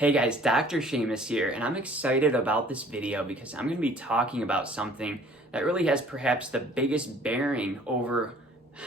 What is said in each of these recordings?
Hey guys, Dr. Seamus here, and I'm excited about this video because I'm going to be talking about something that really has perhaps the biggest bearing over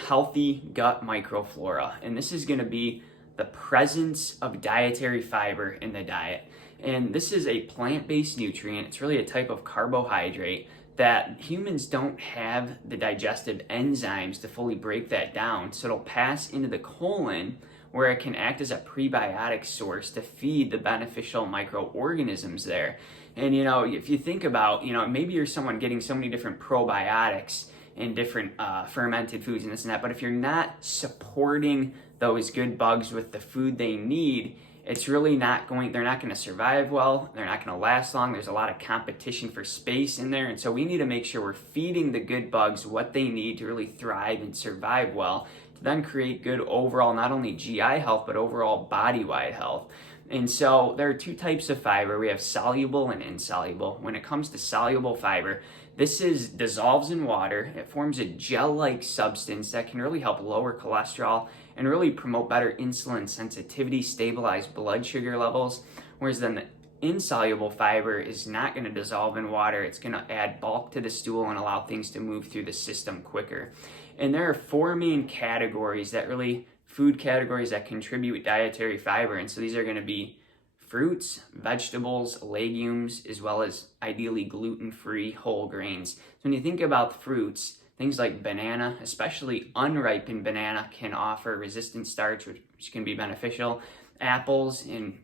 healthy gut microflora, and this is going to be the presence of dietary fiber in the diet. And this is a plant-based nutrient. It's really a type of carbohydrate that humans don't have the digestive enzymes to fully break that down, so it'll pass into the colon where it can act as a prebiotic source to feed the beneficial microorganisms there. And if you think about, maybe you're someone getting so many different probiotics in different fermented foods and this and that, but if you're not supporting those good bugs with the food they need, it's really they're not going to survive well, they're not going to last long. There's a lot of competition for space in there, and so we need to make sure we're feeding the good bugs what they need to really thrive and survive well, to then create good overall, not only GI health, but overall body-wide health. And so there are two types of fiber. We have soluble and insoluble. When it comes to soluble fiber, this dissolves in water. It forms a gel-like substance that can really help lower cholesterol and really promote better insulin sensitivity, stabilize blood sugar levels. Whereas then the insoluble fiber is not going to dissolve in water. It's going to add bulk to the stool and allow things to move through the system quicker. And there are four main food categories that contribute dietary fiber. And so these are going to be fruits, vegetables, legumes, as well as ideally gluten-free whole grains. So when you think about fruits, things like banana, especially unripened banana, can offer resistant starch, which can be beneficial. Apples, and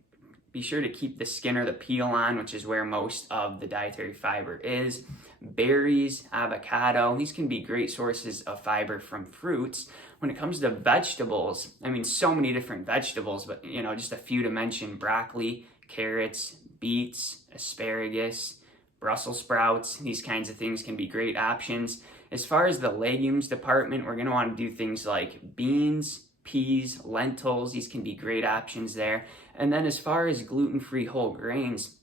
be sure to keep the skin or the peel on, which is where most of the dietary fiber is. Berries, avocado, these can be great sources of fiber from fruits. When it comes to vegetables, so many different vegetables, but just a few to mention: broccoli, carrots, beets, asparagus, Brussels sprouts. These kinds of things can be great options. As far as the legumes department, we're going to want to do things like beans, peas, lentils. These can be great options there. And then as far as gluten-free whole grains,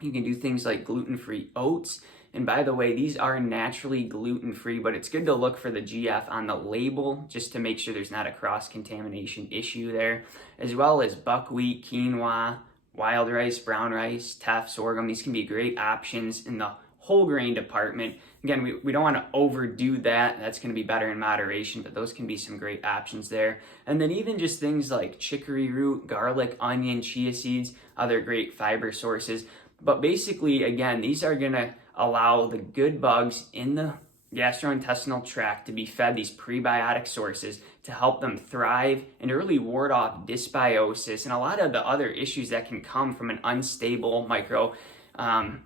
you can do things like gluten-free oats. And by the way, these are naturally gluten-free, but it's good to look for the GF on the label just to make sure there's not a cross-contamination issue there, as well as buckwheat, quinoa, wild rice, brown rice, teff, sorghum. These can be great options in the whole grain department. Again, we don't want to overdo that. That's going to be better in moderation, but those can be some great options there. And then even just things like chicory root, garlic, onion, chia seeds, other great fiber sources. But basically, again, these are going to allow the good bugs in the gastrointestinal tract to be fed these prebiotic sources to help them thrive and to really ward off dysbiosis and a lot of the other issues that can come from an unstable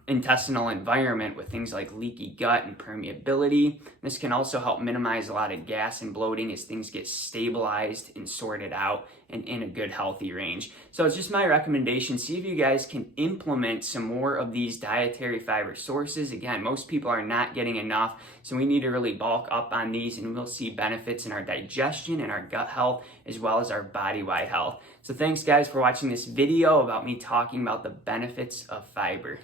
intestinal environment with things like leaky gut and permeability. This can also help minimize a lot of gas and bloating as things get stabilized and sorted out and in a good healthy range. So it's just my recommendation. See if you guys can implement some more of these dietary fiber sources. Again, most people are not getting enough, so we need to really bulk up on these, and we'll see benefits in our digestion and our gut health as well as our body-wide health. So thanks guys for watching this video about me talking about the benefits of fiber.